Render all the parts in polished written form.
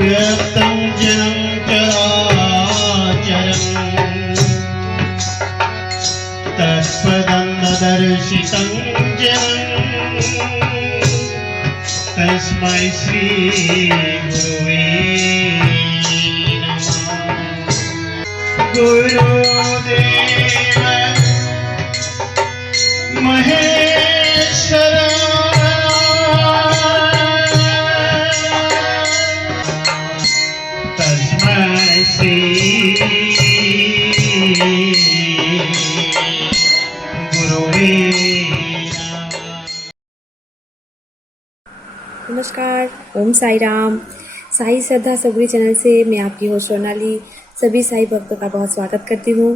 व्यक्तं जनं चराचरम् तत्पदं न दर्शितं जनं तस्मै श्री गुरुवे नमः। गुरुदेव महेश्वर तस्मै श्री गुरुवे नमस्कार, ओम साई राम। साई श्रद्धा सबरी चैनल से मैं आपकी होस्ट सोनाली सभी साई भक्तों का बहुत स्वागत करती हूँ।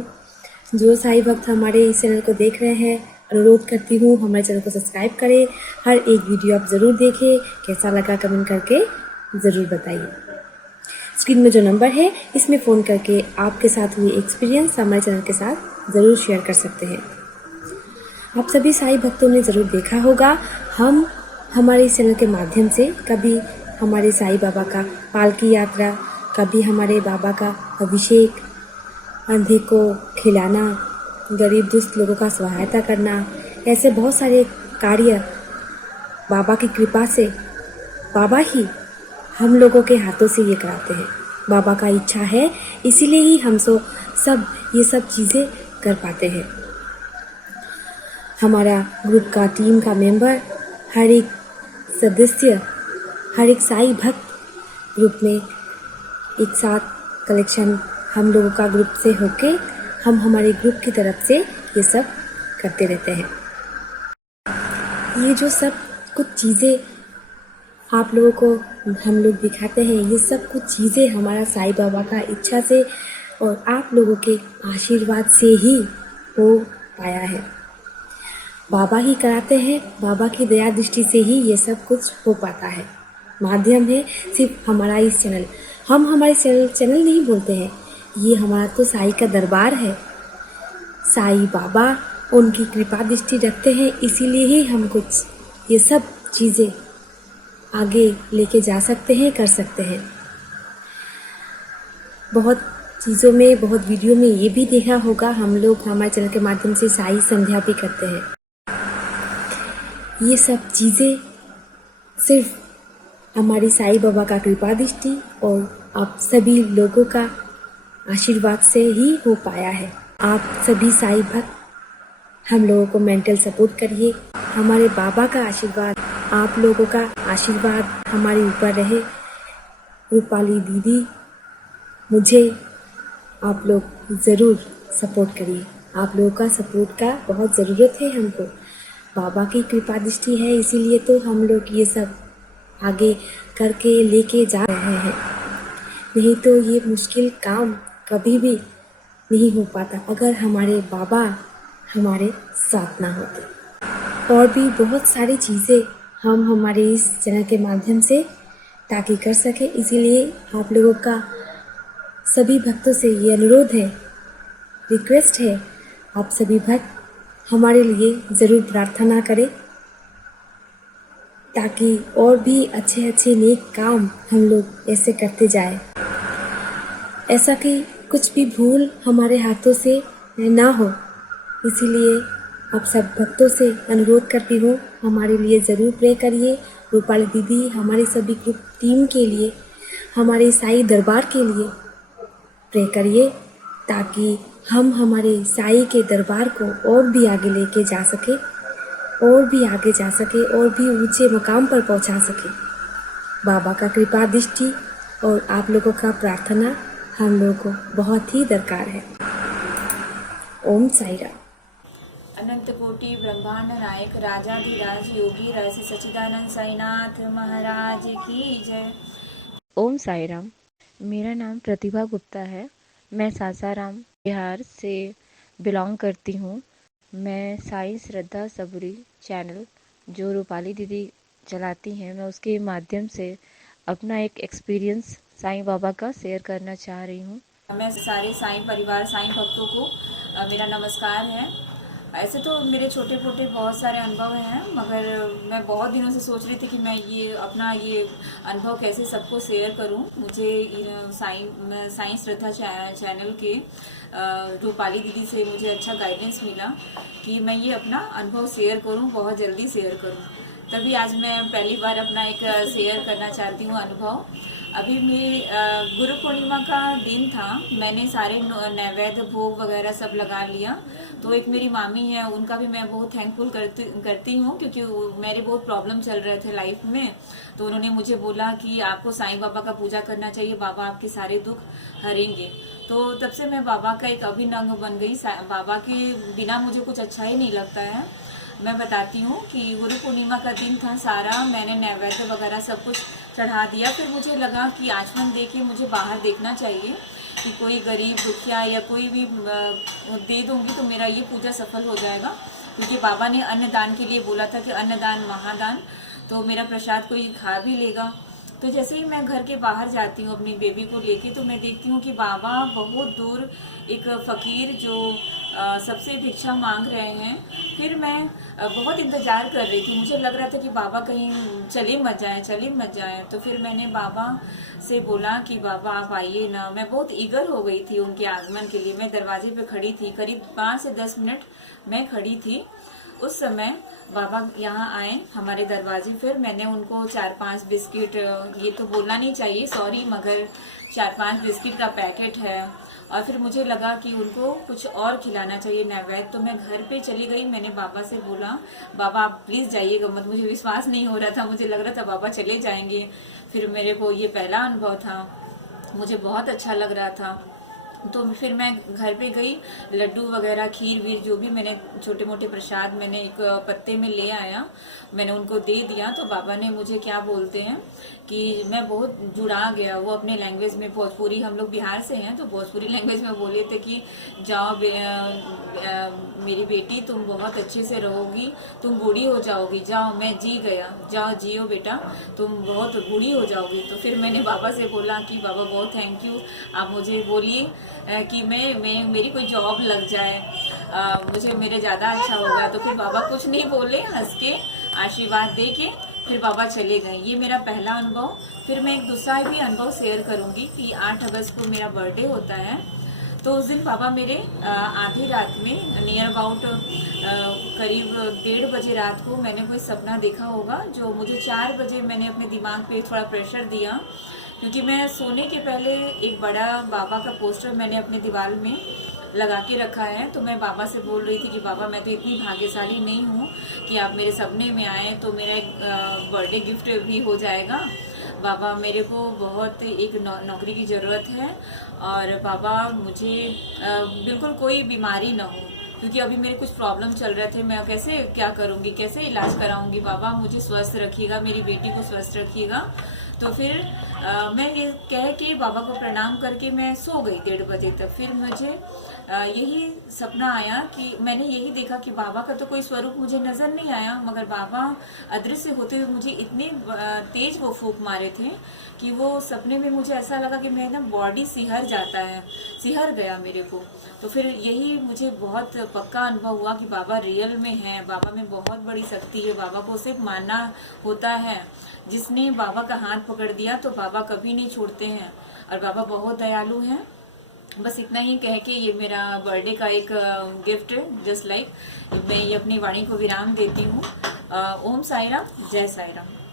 जो साई भक्त हमारे इस चैनल को देख रहे हैं, अनुरोध करती हूँ हमारे चैनल को सब्सक्राइब करें। हर एक वीडियो आप ज़रूर देखें, कैसा लगा कमेंट करके ज़रूर बताइए। स्क्रीन में जो नंबर है इसमें फ़ोन करके आपके साथ हुई एक्सपीरियंस हमारे चैनल के साथ ज़रूर शेयर कर सकते हैं। आप सभी साई भक्तों ने ज़रूर देखा होगा, हम हमारे इस चैनल के माध्यम से कभी हमारे साईं बाबा का पालकी यात्रा, कभी हमारे बाबा का अभिषेक, अंधे को खिलाना, गरीब दुष्ट लोगों का सहायता करना, ऐसे बहुत सारे कार्य बाबा की कृपा से बाबा ही हम लोगों के हाथों से ये कराते हैं। बाबा का इच्छा है, इसीलिए ही हम सब ये सब चीज़ें कर पाते हैं। हमारा ग्रुप का टीम का मेंबर, हर एक सदस्य, हर एक साई भक्त ग्रुप में एक साथ कलेक्शन हम लोगों का ग्रुप से होके हम हमारे ग्रुप की तरफ से ये सब करते रहते हैं। ये जो सब कुछ चीज़ें आप लोगों को हम लोग दिखाते हैं, ये सब कुछ चीज़ें हमारा साईं बाबा का इच्छा से और आप लोगों के आशीर्वाद से ही हो पाया है। बाबा ही कराते हैं, बाबा की दया दृष्टि से ही ये सब कुछ हो पाता है। माध्यम है सिर्फ हमारा इस चैनल। हम हमारे चैनल नहीं बोलते हैं, ये हमारा तो साईं का दरबार है। साईं बाबा उनकी कृपा दृष्टि रखते हैं, इसीलिए ही हम कुछ ये सब चीज़ें आगे लेके जा सकते हैं, कर सकते हैं। बहुत चीज़ों में, बहुत वीडियो में ये भी देखा होगा, हम लोग हमारे चैनल के माध्यम से साईं संध्या भी करते हैं। ये सब चीज़ें सिर्फ हमारी साईं बाबा का कृपा दृष्टि और आप सभी लोगों का आशीर्वाद से ही हो पाया है। आप सभी साईं भक्त हम लोगों को मेंटल सपोर्ट करिए। हमारे बाबा का आशीर्वाद, आप लोगों का आशीर्वाद हमारे ऊपर रहे। रूपाली दीदी, मुझे आप लोग ज़रूर सपोर्ट करिए। आप लोगों का सपोर्ट का बहुत ज़रूरत है हमको। बाबा की कृपा दृष्टि है, इसीलिए तो हम लोग ये सब आगे करके लेके जा रहे हैं। नहीं तो ये मुश्किल काम कभी भी नहीं हो पाता अगर हमारे बाबा हमारे साथ ना होते। और भी बहुत सारी चीज़ें हम हमारे इस चैनल के माध्यम से ताकि कर सकें, इसीलिए आप लोगों का सभी भक्तों से ये अनुरोध है, रिक्वेस्ट है, आप सभी भक्त हमारे लिए ज़रूर प्रार्थना करें ताकि और भी अच्छे अच्छे नेक काम हम लोग ऐसे करते जाए। ऐसा कि कुछ भी भूल हमारे हाथों से ना हो, इसीलिए आप सब भक्तों से अनुरोध करती हूँ हमारे लिए ज़रूर प्रे करिए। रूपाली दीदी, हमारी सभी ग्रुप टीम के लिए, हमारे साईं दरबार के लिए प्रे करिए ताकि हम हमारे साईं के दरबार को और भी आगे लेके जा सके, और भी आगे जा सके, और भी ऊंचे मुकाम पर पहुंचा सके। बाबा का कृपा दृष्टि और आप लोगों का प्रार्थना हम लोगों को बहुत ही दरकार है। ओम साई राम। अनंत कोटि ब्रह्मांड नायक राजाधिराज योगी राज सच्चिदानंद साईनाथ महाराज की जय। ओम साई राम। मेरा नाम प्रतिभा गुप्ता है। मैं सासाराम बिहार से बिलोंग करती हूँ। मैं साई श्रद्धा सबरी चैनल जो रूपाली दीदी चलाती हैं, मैं उसके माध्यम से अपना एक एक्सपीरियंस साईं बाबा का शेयर करना चाह रही हूँ। मैं सारे साईं परिवार, साईं भक्तों को मेरा नमस्कार है। ऐसे तो मेरे छोटे मोटे बहुत सारे अनुभव हैं, मगर मैं बहुत दिनों से सोच रही थी कि मैं ये अपना ये अनुभव कैसे सबको शेयर करूं। मुझे साईं श्रद्धा चैनल के रूपाली दीदी से मुझे अच्छा गाइडेंस मिला कि मैं ये अपना अनुभव शेयर करूं, बहुत जल्दी शेयर करूं। तभी आज मैं पहली बार अपना एक शेयर करना चाहती हूँ अनुभव। अभी मैं गुरु पूर्णिमा का दिन था, मैंने सारे नैवेद्य भोग वगैरह सब लगा लिया। तो एक मेरी मामी है, उनका भी मैं बहुत थैंकफुल करती हूँ, क्योंकि मेरे बहुत प्रॉब्लम चल रहे थे लाइफ में। तो उन्होंने मुझे बोला कि आपको साईं बाबा का पूजा करना चाहिए, बाबा आपके सारे दुख हरेंगे। तो तब से मैं बाबा का एक अभिन्न अंग बन गई। बाबा के बिना मुझे कुछ अच्छा ही नहीं लगता है। मैं बताती हूँ कि गुरु पूर्णिमा का दिन था, सारा मैंने नैवेद्य वगैरह सब कुछ चढ़ा दिया। फिर मुझे लगा कि आचमन दे के मुझे बाहर देखना चाहिए कि कोई गरीब दुखिया या कोई भी दे दूंगी तो मेरा ये पूजा सफल हो जाएगा, क्योंकि बाबा ने अन्नदान के लिए बोला था कि अन्नदान महादान, तो मेरा प्रसाद कोई खा भी लेगा। तो जैसे ही मैं घर के बाहर जाती हूँ अपनी बेबी को लेके, तो मैं देखती हूँ कि बाबा बहुत दूर एक फकीर जो सबसे भिक्षा मांग रहे हैं। फिर मैं बहुत इंतज़ार कर रही थी, मुझे लग रहा था कि बाबा कहीं चले मत जाए। तो फिर मैंने बाबा से बोला कि बाबा आप आइए ना। मैं बहुत ईगर हो गई थी उनके आगमन के लिए। मैं दरवाजे पे खड़ी थी, करीब 5 से 10 मिनट मैं खड़ी थी। उस समय बाबा यहाँ आए हमारे दरवाजे। फिर मैंने उनको 4-5 बिस्किट, ये तो बोलना नहीं चाहिए सॉरी, मगर 4-5 बिस्किट का पैकेट है। और फिर मुझे लगा कि उनको कुछ और खिलाना चाहिए नैवेद्य। तो मैं घर पे चली गई, मैंने बाबा से बोला बाबा आप प्लीज़ जाइएगा मत। मुझे विश्वास नहीं हो रहा था, मुझे लग रहा था बाबा चले जाएंगे। फिर मेरे को ये पहला अनुभव था, मुझे बहुत अच्छा लग रहा था। तो फिर मैं घर पे गई, लड्डू वगैरह खीर वीर जो भी मैंने छोटे मोटे प्रसाद मैंने एक पत्ते में ले आया, मैंने उनको दे दिया। तो बाबा ने मुझे क्या बोलते हैं कि मैं बहुत जुड़ा गया। वो अपने लैंग्वेज में, भोजपुरी, हम लोग बिहार से हैं तो भोजपुरी लैंग्वेज में बोले थे कि जाओ मेरी बेटी तुम बहुत अच्छे से रहोगी, तुम बूढ़ी हो जाओगी, जाओ। मैं जी गया, जाओ जियो बेटा, तुम बहुत बूढ़ी हो जाओगी। तो फिर मैंने बाबा से बोला कि बाबा बहुत थैंक यू, आप मुझे बोलिए कि मेरी कोई जॉब लग जाए, मुझे मेरे ज़्यादा अच्छा होगा। तो फिर बाबा कुछ नहीं बोले, हंस के आशीर्वाद दे के फिर बाबा चले गए। ये मेरा पहला अनुभव। फिर मैं एक दूसरा भी अनुभव शेयर करूंगी कि 8 अगस्त को मेरा बर्थडे होता है। तो उस दिन बाबा मेरे आधी रात में, नियर अबाउट करीब 1:30 बजे रात को मैंने कोई सपना देखा होगा, जो मुझे 4 बजे मैंने अपने दिमाग पे थोड़ा प्रेशर दिया, क्योंकि मैं सोने के पहले एक बड़ा बाबा का पोस्टर मैंने अपने दीवार में लगा के रखा है। तो मैं बाबा से बोल रही थी कि बाबा मैं तो इतनी भाग्यशाली नहीं हूँ कि आप मेरे सपने में आए तो मेरा एक बर्थडे गिफ्ट भी हो जाएगा। बाबा मेरे को बहुत एक नौकरी की ज़रूरत है, और बाबा मुझे बिल्कुल कोई बीमारी ना हो, क्योंकि अभी मेरे कुछ प्रॉब्लम चल रहे थे। मैं कैसे क्या करूँगी, कैसे इलाज कराऊँगी। बाबा मुझे स्वस्थ रखिएगा, मेरी बेटी को स्वस्थ रखिएगा। तो फिर मैं ये कह के बाबा को प्रणाम करके मैं सो गई 1:30 बजे तक। फिर मुझे यही सपना आया कि मैंने यही देखा कि बाबा का तो कोई स्वरूप मुझे नज़र नहीं आया, मगर बाबा अदृश्य होते हुए मुझे इतनी तेज वो फूंक मारे थे कि वो सपने में मुझे ऐसा लगा कि मेरा बॉडी सिहर गया मेरे को। तो फिर यही मुझे बहुत पक्का अनुभव हुआ कि बाबा रियल में है, बाबा में बहुत बड़ी शक्ति है। बाबा को सिर्फ मानना होता है। जिसने बाबा का हाथ पकड़ दिया तो बाबा कभी नहीं छोड़ते हैं, और बाबा बहुत दयालु हैं। बस इतना ही कह के ये मेरा बर्थडे का एक गिफ्ट जस्ट लाइक मैं ये अपनी वाणी को विराम देती हूँ। ओम साई राम, जय साई राम।